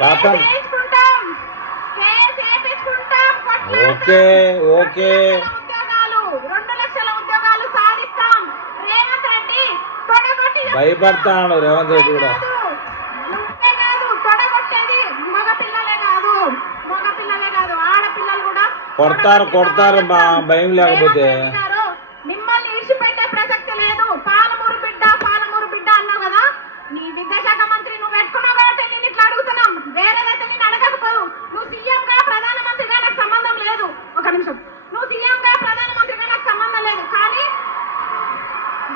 కాపం. Okay okay, భయపడతాడు రేవంత్ రెడ్డి కూడా. కొడతారు కొడతారు భయం లేకపోతే. మిమ్మల్ని ఇడిచిపెట్టే ప్రసక్తి లేదు. పాలమూరు బిడ్డ పాలమూరు బిడ్డ అన్నావు కదా, నీ విద్యాశాఖ మంత్రి నువ్వు పెట్టుకున్నావు కాబట్టి నేను ఇట్లా అడుగుతున్నాం. వేరేదైతే నేను అడగకపోదు. నువ్వు సీఎంగా ప్రధానమంత్రిగా నాకు సంబంధం లేదు. ఒక నిమిషం, నువ్వు సీఎంగా ప్రధానమంత్రిగా నాకు సంబంధం లేదు. కానీ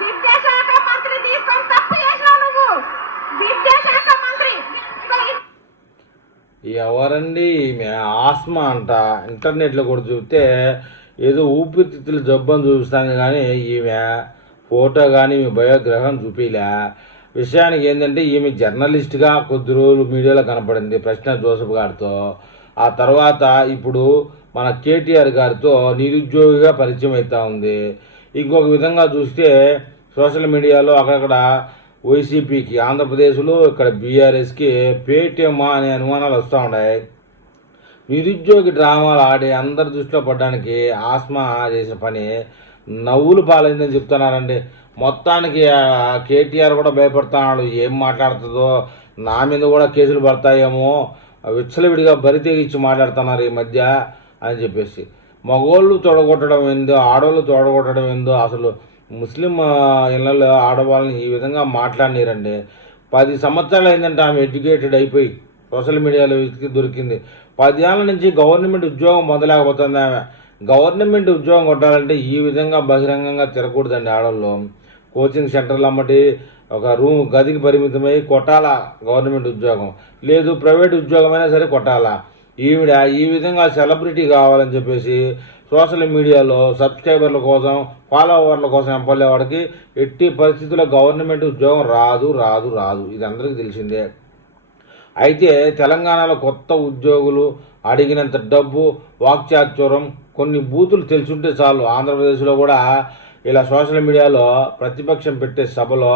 విద్యాశాఖ మంత్రి తీసుకొని తప్పు చేసినావు నువ్వు. విద్యాశాఖ మంత్రి ఎవరండి ఈమె? ఆస్మా అంట. ఇంటర్నెట్లో కూడా చూస్తే ఏదో ఊపిరితిత్తుల జబ్బని చూపిస్తాను కానీ ఈమె ఫోటో కానీ ఈమె బయోగ్రహం చూపిలే. విషయానికి ఏంటంటే ఈమె జర్నలిస్ట్గా కొద్ది రోజులు మీడియాలో కనపడింది ప్రశ్న జోసెఫ్ గారితో. ఆ తర్వాత ఇప్పుడు మన కేటీఆర్ గారితో నిరుద్యోగిగా పరిచయం అవుతూ ఉంది. ఇంకొక విధంగా చూస్తే సోషల్ మీడియాలో అక్కడక్కడ వైసీపీకి ఆంధ్రప్రదేశ్లో, ఇక్కడ బీఆర్ఎస్కి పేటీఎం అనే అనుమానాలు వస్తూ ఉన్నాయి. నిరుద్యోగి డ్రామాలు ఆడి అందరి దృష్టిలో పడడానికి ఆస్మా చేసిన పని నవ్వులు పాలైందని చెప్తున్నారండి. మొత్తానికి కేటీఆర్ కూడా భయపడుతున్నాడు. ఏం మాట్లాడుతుందో, నా మీద కూడా కేసులు పడతాయేమో, విచ్చలవిడిగా బరి తెగించి మాట్లాడుతున్నారు ఈ మధ్య అని చెప్పేసి. మగోళ్ళు తొడగొట్టడం ఏందో, ఆడవాళ్ళు తొడగొట్టడం ఏందో. అసలు ముస్లిం ఇళ్ళల్లో ఆడవాళ్ళని ఈ విధంగా మాట్లాడినారండి. 10 సంవత్సరాలు అయిందంటే ఆమె ఎడ్యుకేటెడ్ అయిపోయి సోషల్ మీడియాలో వెతికి దొరికింది. 10 ఏళ్ళ నుంచి గవర్నమెంట్ ఉద్యోగం పొందలేకపోతుంది ఆమె. గవర్నమెంట్ ఉద్యోగం కొట్టాలంటే ఈ విధంగా బహిరంగంగా తిరగకూడదండి ఆడవాళ్ళు. కోచింగ్ సెంటర్లు అమ్మటి ఒక గదికి పరిమితమై కొట్టాలా గవర్నమెంట్ ఉద్యోగం, లేదు ప్రైవేట్ ఉద్యోగమైనా సరే కొట్టాలా. ఈవిడ ఈ విధంగా సెలబ్రిటీ కావాలని చెప్పేసి సోషల్ మీడియాలో సబ్స్క్రైబర్ల కోసం, ఫాలోవర్ల కోసం ఎంపల్లేవాడికి ఎట్టి పరిస్థితుల్లో గవర్నమెంట్ ఉద్యోగం రాదు రాదు రాదు. ఇది అందరికీ తెలిసిందే. అయితే తెలంగాణలో కొత్త ఉద్యోగులు అడిగినంత డబ్బు, వాక్చాతుర్యం, కొన్ని బూతులు తెలుసుంటే చాలు. ఆంధ్రప్రదేశ్లో కూడా ఇలా సోషల్ మీడియాలో ప్రతిపక్షం పెట్టే సభలో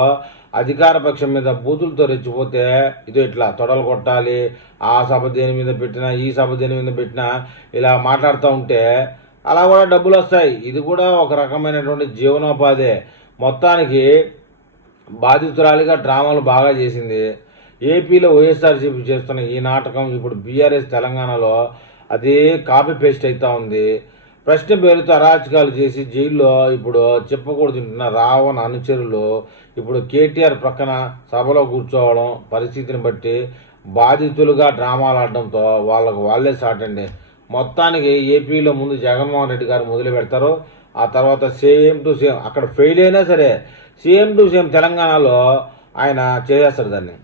అధికార పక్షం మీద బూతులతో రెచ్చిపోతే ఇదో ఇట్లా తొడలు కొట్టాలి, ఆ సభ దేని మీద పెట్టినా, ఈ సభ దేని మీద పెట్టినా ఇలా మాట్లాడుతూ ఉంటే అలా కూడా డబ్బులు వస్తాయి. ఇది కూడా ఒక రకమైనటువంటి జీవనోపాధే. మొత్తానికి బాధితురాలిగా డ్రామాలు బాగా చేసింది. ఏపీలో వైఎస్ఆర్సీపీ చేస్తున్న ఈ నాటకం ఇప్పుడు బీఆర్ఎస్ తెలంగాణలో అదే కాపీ పేస్ట్ అవుతూ ఉంది. ప్రశ్న పేరుతో అరాచకాలు చేసి జైల్లో ఇప్పుడు చెప్పకూడదు తింటున్న రావణ అనుచరులు ఇప్పుడు కేటీఆర్ ప్రక్కన సభలో కూర్చోవడం, పరిస్థితిని బట్టి బాధితులుగా డ్రామాలు ఆడడంతో వాళ్ళకు వాళ్ళే సాటండి. మొత్తానికి ఏపీలో ముందు జగన్మోహన్ రెడ్డి గారు మొదలు పెడతారు. ఆ తర్వాత సేమ్ టు సేమ్ అక్కడ ఫెయిల్ అయినా సరే సేమ్ టు సేమ్ తెలంగాణలో ఆయన చేసేస్తాడు దాన్ని.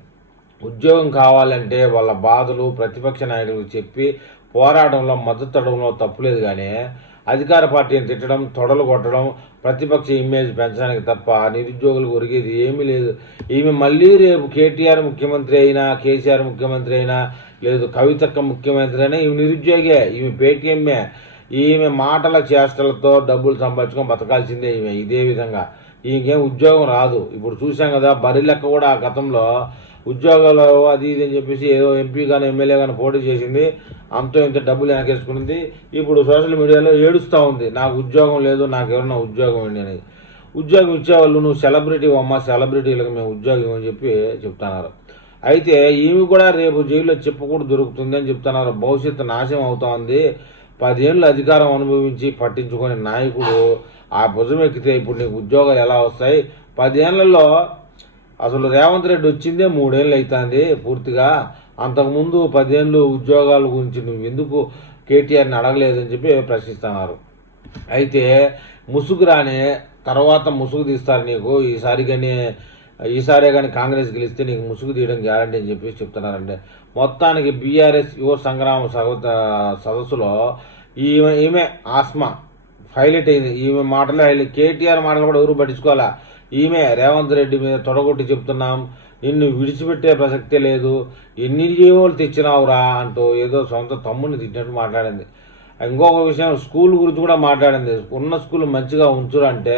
ఉద్యోగం కావాలంటే వాళ్ళ బాధలు ప్రతిపక్ష నాయకులకు చెప్పి పోరాటంలో మద్దతుడంలో తప్పులేదు. కానీ అధికార పార్టీని తిట్టడం, తొడలు కొట్టడం, ప్రతిపక్ష ఇమేజ్ పెంచడానికి తప్ప నిరుద్యోగులకు ఒరిగేది ఏమీ లేదు. ఈమె మళ్ళీ రేపు కేటీఆర్ ముఖ్యమంత్రి అయినా, కేసీఆర్ ముఖ్యమంత్రి అయినా, లేదు కవితక్క ముఖ్యమంత్రి అయినా ఈమె నిరుద్యోగే, ఈమె పేటీఎంఏ. ఈమె మాటల చేష్టలతో డబ్బులు సంపాదించుకొని బతకాల్సిందే ఈమె. ఇదే విధంగా ఈమెకేం ఉద్యోగం రాదు. ఇప్పుడు చూసాం కదా, బరి లెక్క కూడా ఆ గతంలో ఉద్యోగాలు అది ఇది అని చెప్పేసి ఏదో ఎంపీ కానీ ఎమ్మెల్యే కానీ పోటీ చేసింది, అంతో ఇంత డబ్బులు వెనకేసుకునింది. ఇప్పుడు సోషల్ మీడియాలో ఏడుస్తూ ఉంది, నాకు ఉద్యోగం లేదు, నాకు ఎవరన్నా ఉద్యోగం ఏంటి అనేది. ఉద్యోగం ఇచ్చేవాళ్ళు నువ్వు సెలబ్రిటీ అమ్మ, సెలబ్రిటీలకు మేము ఉద్యోగం అని చెప్పి చెప్తున్నారు. అయితే ఈమె కూడా రేపు జైల్లో చెప్పకూడదు దొరుకుతుంది అని చెప్తున్నారు. భవిష్యత్తు నాశనం అవుతా ఉంది. 10 ఏళ్ళు అధికారం అనుభవించి పట్టించుకునే నాయకుడు ఆ భుజం ఎక్కితే ఇప్పుడు నీకు ఉద్యోగాలు ఎలా వస్తాయి? 10 ఏళ్లలో అసలు రేవంత్ రెడ్డి వచ్చిందే 3 ఏళ్ళు అవుతుంది పూర్తిగా. అంతకుముందు 10 ఏళ్ళు ఉద్యోగాల గురించి నువ్వు ఎందుకు కేటీఆర్ని అడగలేదని చెప్పి ప్రశ్నిస్తున్నారు. అయితే ముసుగు రాని తర్వాత ముసుగు తీస్తారు నీకు. ఈసారే కానీ కాంగ్రెస్ గెలిస్తే నీకు ముసుగు తీయడం గ్యారంటీ అని చెప్పి చెప్తున్నారండి. మొత్తానికి బీఆర్ఎస్ యువ సంగ్రామ సదస్సులో ఈమె ఆస్మా హైలైట్ అయింది. ఈమె మాటలే హైలైట్. కేటీఆర్ మాటలు కూడా ఎవరు పట్టించుకోవాలా. ఈమె రేవంత్ రెడ్డి మీద తొడగొట్టి చెప్తున్నాం, నిన్ను విడిచిపెట్టే ప్రసక్తే లేదు, ఎన్ని జీవోలు తెచ్చినావురా అంటూ ఏదో సొంత తమ్ముడిని తిట్టినట్టు మాట్లాడింది. ఇంకొక విషయం, స్కూల్ గురించి కూడా మాట్లాడింది. ఉన్న స్కూల్ మంచిగా ఉంచురంటే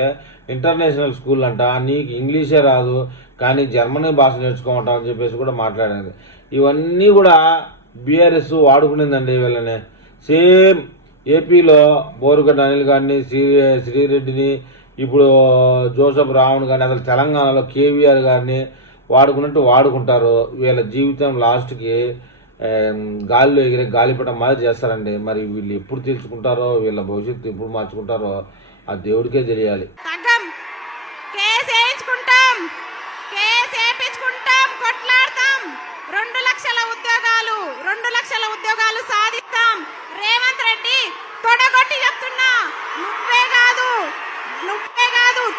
ఇంటర్నేషనల్ స్కూల్ అంట, నీకు ఇంగ్లీషే రాదు, కానీ జర్మనీ భాష నేర్చుకోమంటామని చెప్పేసి కూడా మాట్లాడింది. ఇవన్నీ కూడా బీఆర్ఎస్ వాడుకునేదండి వీళ్ళని. సేమ్ ఏపీలో బోరుగడ్డ అనిల్ గారిని, శ్రీరెడ్డిని, ఇప్పుడు జోసఫ్ రావణ్ గారిని, అసలు తెలంగాణలో కేవీఆర్ గారిని వాడుకున్నట్టు వాడుకుంటారు. వీళ్ళ జీవితం లాస్ట్కి గాలిలో ఎగిరే గాలిపటం మాదిరి చేస్తారండి. మరి వీళ్ళు ఎప్పుడు తెలుసుకుంటారో, వీళ్ళ భవిష్యత్తు ఎప్పుడు మార్చుకుంటారో ఆ దేవుడికే తెలియాలి. తగ్గం, కేసు వేయించుకుంటాం, కేసు వేయించుకుంటాం, కొట్లాడతాం. 2 లక్షల ఉద్యోగాలు, 2 లక్షల ఉద్యోగాలు సాధిస్తాం. రేవంత్ రెడ్డి తొడగొట్టి చెప్తున్నా, నువ్వే కాదు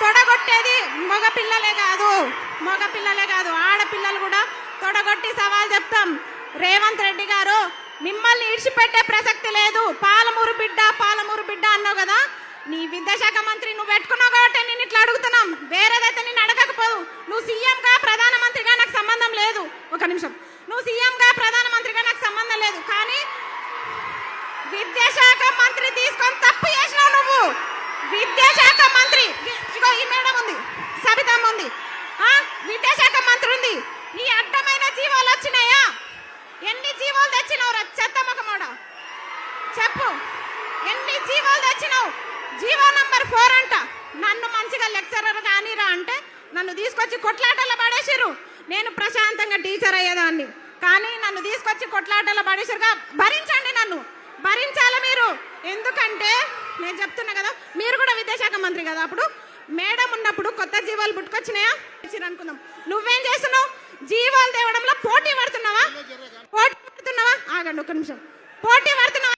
తొడగొట్టేది మగ పిల్లలే కాదు ఆడపిల్లలు కూడా తొడగొట్టి సవాల్ చెప్తాం. రేవంత్ రెడ్డి గారు, మిమ్మల్ని ఇడిచిపెట్టే ప్రసక్తి లేదు. పాలమూరు బిడ్డ అన్నావు కదా, నీ విద్యాశాఖ మంత్రి నువ్వు పెట్టుకున్నావు కాబట్టి నేను ఇట్లా అడుగుతున్నాం. వేరేదైతే నేను అడగకపోదు. నువ్వు సీఎంగా ప్రధానమంత్రిగా నాకు సంబంధం లేదు. ఒక నిమిషం, నువ్వు సీఎంగా ప్రధానమంత్రిగా నాకు సంబంధం లేదు. కానీ విద్యాశాఖ మంత్రి తీసుకొని తప్పు చేసినావు నువ్వు. విద్యాశాఖ మంత్రి, ఇగో ఈ మేడం ఉంది, సబితమ్మ ఉంది, విద్యాశాఖ మంత్రి ఉంది. నీ అడ్డమైన జీవోలు వచ్చినాయా? ఎన్ని జీవోలు తెచ్చినావు రా చెత్త మొకమోడ? చెప్పు, ఎన్ని జీవోలు తెచ్చినావు? జీవో నంబర్ 4 అంట. నన్ను మంచిగా లెక్చరర్ కానీరా అంటే నన్ను తీసుకొచ్చి కొట్లాటలో పడేసిరు. నేను ప్రశాంతంగా టీచర్ అయ్యేదాన్ని, కానీ నన్ను తీసుకొచ్చి కొట్లాటలో పడేసిరుగా. భరించండి, నన్ను భరించాలి మీరు. ఎందుకంటే నేను చెప్తున్నా కదా, మీరు కూడా విద్యాశాఖ మంత్రి కదా, అప్పుడు మేడం ఉన్నప్పుడు కొత్త జీవాలు పుట్టుకొచ్చినాయా అనుకుందాం. నువ్వేం చేస్తున్నావు? జీవాలు తేవడంలో పోటీ పడుతున్నావా? ఆగండి ఒక నిమిషం. పోటీ పడుతున్నావా?